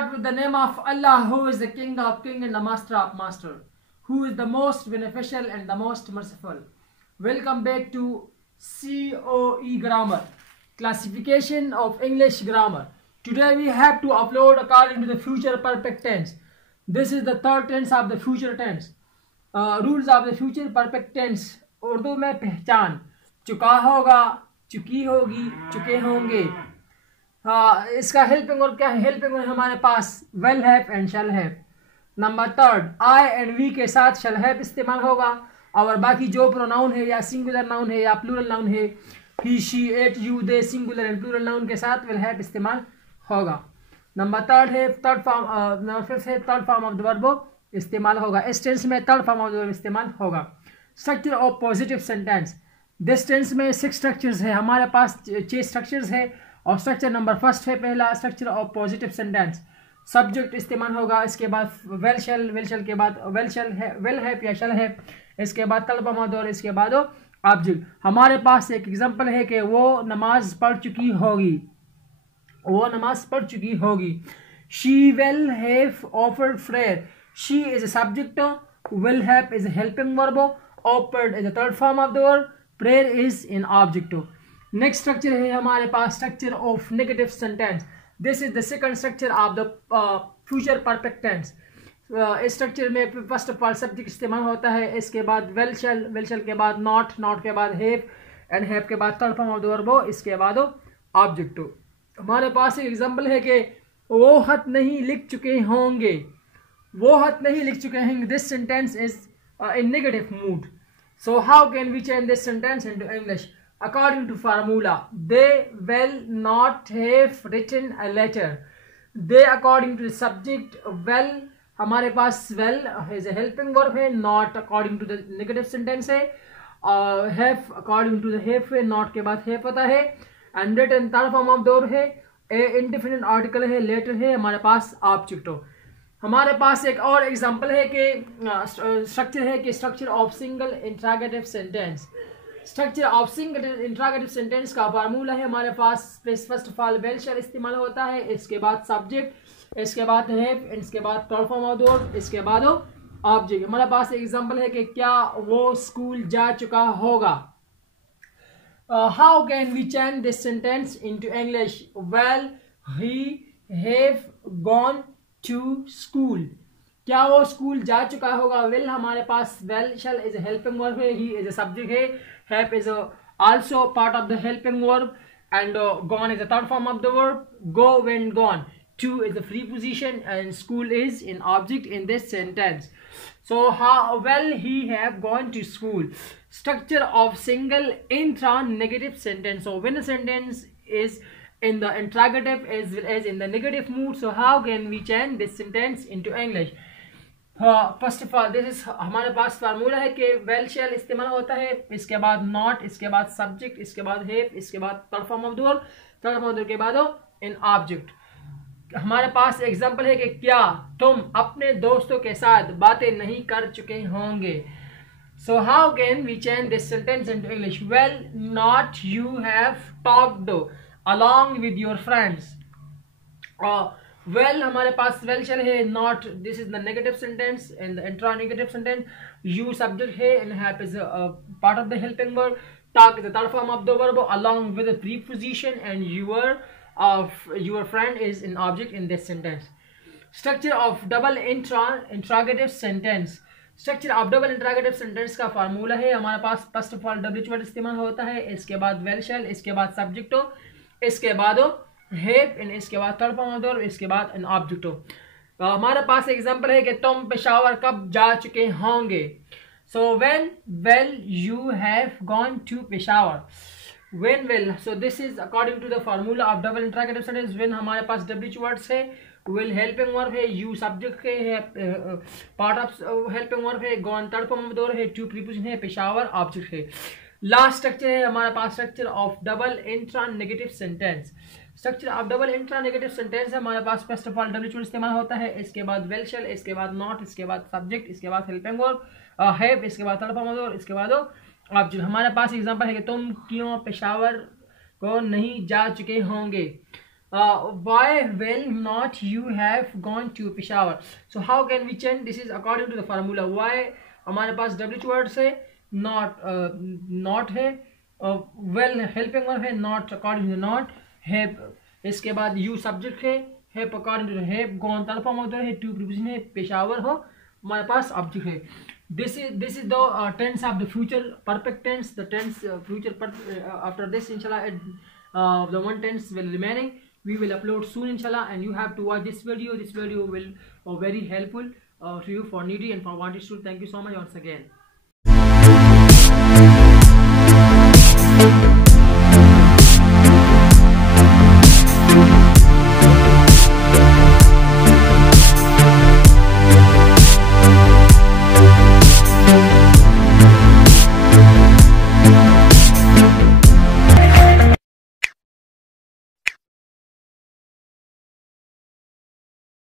start with the name of Allah, who is the King of Kings and the Master of Master, who is the most beneficial and the most merciful. Welcome back to COE Grammar, Classification of English Grammar. Today we have to upload according to the future perfect tense. This is the third tense of the future tense. Rules of the future perfect tense. Urdu में पहचान, चुका होगा, चुकी होगी, चुके होंगे. इसका helping verb क्या है? हेल्पिंग वर्ब हमारे पास will have and shall have. Number third, I and we के साथ शैल हैव इस्तेमाल होगा और बाकी जो प्रोनाउन है या सिंगुलर नाउन है या प्लूरल नाउन है, he she it you they, singular and plural noun के साथ विल हैव इस्तेमाल होगा. नंबर थर्ड है third form of the verb इस्तेमाल होगा. इस टेंस में third form of the verb इस्तेमाल होगा. Structure of positive sentence. This tense में 6 स्ट्रक्चर्स है. हमारे पास 6 स्ट्रक्चर्स है और स्ट्रक्चर नंबर फर्स्ट है पहला structure of positive sentence. Subject इस्तेमाल होगा, इसके बाद वेल शेल के बाद वेल हैव या शेल हैव, इसके बाद तलब मद और इसके बाद ऑब्जेक्ट. हमारे पास एक एग्जांपल है कि वो नमाज पढ़ चुकी होगी, वो नमाज पढ़ चुकी होगी. She will have offered prayer. She is a subject, will have is a helping verb, offered is a third form of the verb, prayer is in object. Next structure है हमारे पास structure of negative sentence. This is the second structure of the future perfect tense. इस structure में first of all subject इस्तेमाल होता है, इसके बाद वेल शेल के बाद नॉट के बाद हैव एंड हैव के बाद third form of the verb, इसके बाद ऑब्जेक्ट. हमारे पास एक एग्जांपल है कि वो खत नहीं लिख चुके होंगे, वो खत नहीं लिख चुके होंगे. This sentence is in negative mood. So how can we change this sentence into English? According to formula, they will not have written a letter. They according to the subject, well हमारे पास well is a helping verb है, not according to the negative sentence है, have according to the have है, not के बाद have होता है, and written third form of the verb है, a indefinite article है, later है, हमारे पास object हो. हमारे पास एक और एग्जांपल है कि स्ट्रक्चर है कि structure of single interrogative sentence. Structure of single interrogative sentence का फार्मूला है हमारे पास. First of all will shall इस्तेमाल होता है, इसके बाद सब्जेक्ट, इसके बाद हैव, इसके बाद third form of the verb, इसके बाद ऑब्जेक्ट. हमारे पास एग्जांपल है कि क्या वो स्कूल जा चुका होगा. How can we change this sentence into English? Will he have gone to school. क्या वो स्कूल जा चुका होगा. विल हमारे पास will shall is a helping verb है, ही इज अ सब्जेक्ट है, have is also part of the helping verb, and gone is the third form of the verb. Go when gone. To is the preposition and school is in object in this sentence. So how well he have gone to school. Structure of single intra negative sentence. So when a sentence is in the interrogative is in the negative mood, so how can we change this sentence into English? First of all this is हमारे पास formula है कि well shall इस्तेमाल होता है, इसके बाद not, इसके बाद सब्जेक्ट, इसके बाद हैव, इसके बाद third form of the verb, third form of the verb के बाद इन ऑब्जेक्ट. हमारे पास एग्जांपल है कि क्या तुम अपने दोस्तों के साथ बातें नहीं कर चुके होंगे. सो how can we change this sentence into English? Will not you have talked along with your friends. Will हमारे पास वेल शेल है, not this is the negative sentence and the intra negative sentence. You subject है and have is part of the helping verb. Talk is the third form of the verb along with the preposition and your friend is an object in this sentence. Structure of double interrogative sentence. Structure of double interrogative sentence का formula है हमारे पास. First of all W word इस्तेमाल होता है, इसके बाद well shell, इसके बाद सब्जेक्ट हो, इसके बाद हैव एंड इसके बाद third form of the verb, इसके बाद एन ऑब्जेक्ट हो. हमारे पास एग्जांपल है कि तुम पेशावर कब जा चुके होंगे. So when well you have gone to Peshawar. When will, so this is according to the formula of double interrogative sentence. When हमारे पास WH words है, will helping verb है, you subject है, part of helping verb है, gone third form of the verb है, to preposition है, Peshawar object है. Last structure है हमारे पास structure of double intra negative sentence. Structure of double intra negative sentence हमारे पास फर्स्ट ऑफ ऑल WH इस्तेमाल होता है, इसके बाद वेल शेल, इसके बाद नॉट, इसके बाद सब्जेक्ट, इसके बाद हेल्पिंग वर्ब, हैव, इसके बाद third form of the verb, इसके बाद ऑब्जेक्ट. हमारे पास एग्जांपल है कि तुम क्यों पेशावर को नहीं जा चुके होंगे. why will not you have gone to Peshawar? So how can we change? This is according to the formula. Why हमारे पास WH वर्ड से not है, well helping वर्ब है, not according to not, have इसके बाद you subject है, have according to have, gone third form होता है, to preposition है, पेशावर हो, हमारे पास object है. This is the tense of the future perfect tense. The tense future after this inshallah the one tense will remaining. We will upload soon inshallah, and you have to watch this video. This video will very helpful to you for needy and for wanted students. Thank you so much once again.